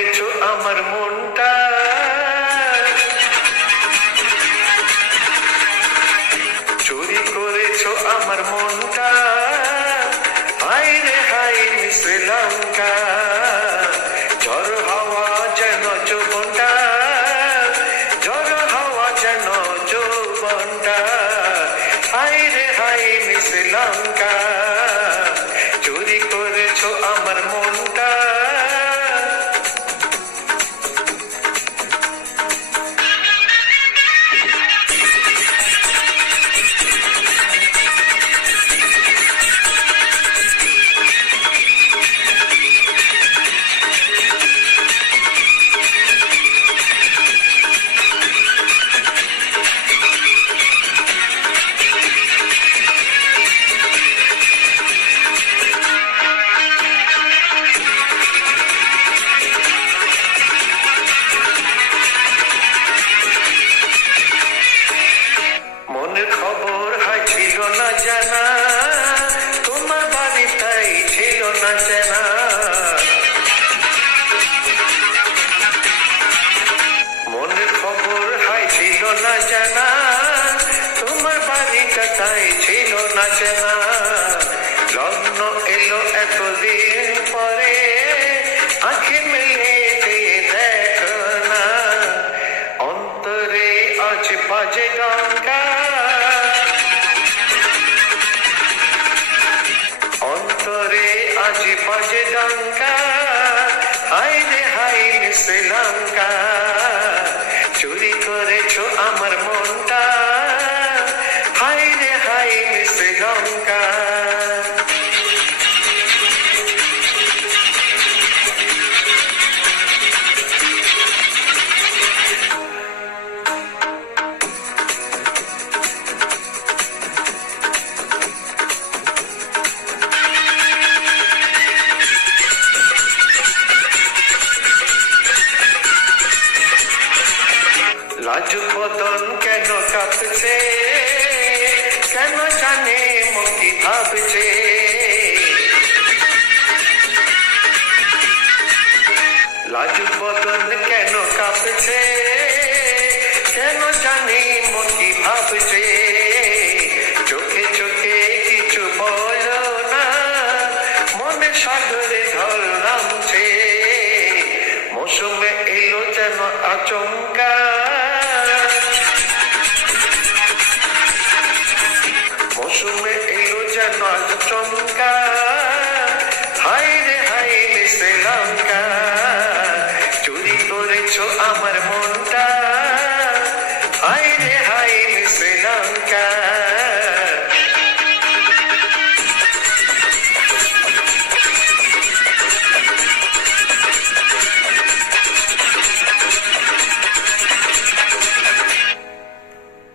করেছো আমার মনটা, চুরি করেছো আমার মনটা। হাই রে হাই শ্রীলঙ্কা, ঝড় হাওয়া যেন যৌবনটা, ঝড় হাওয়া যেন যৌবনটা। হাই রে হাই শ্রীলঙ্কা, চুরি করেছো আমার মনটা। মনের খবর হয় ছিল না জানা, তোমার বাড়িটাই ছিল না জানা। মনের খবর হয় ছিল না জানা, তোমার বাড়িটাই ছিল না জানা। লগ্ন এলো এতদিন পরে, আঁখি মেলে দেখো না, অন্তরে আজ বাজে ডঙ্কা, অন্তরে আজ বাজে ডঙ্কা। হাই রে হাই শ্রীলঙ্কা, চুরি করেছো আমার মনটা। হাই রে হাই শ্রীলঙ্কা। লাজুক বদন কেন কাঁপছে, কেন জানে মন কি ভাবছে। লাজুক বদন কেন কাঁপছে, কেন জানে মন কি ভাবছে। চোখে চোখে কিছু বলো না, মনে সাগরে ঢল নামছে। মৌসুমে এলো যেন আচমকা, মৌসুমে এলো যেন আচমকা। হাই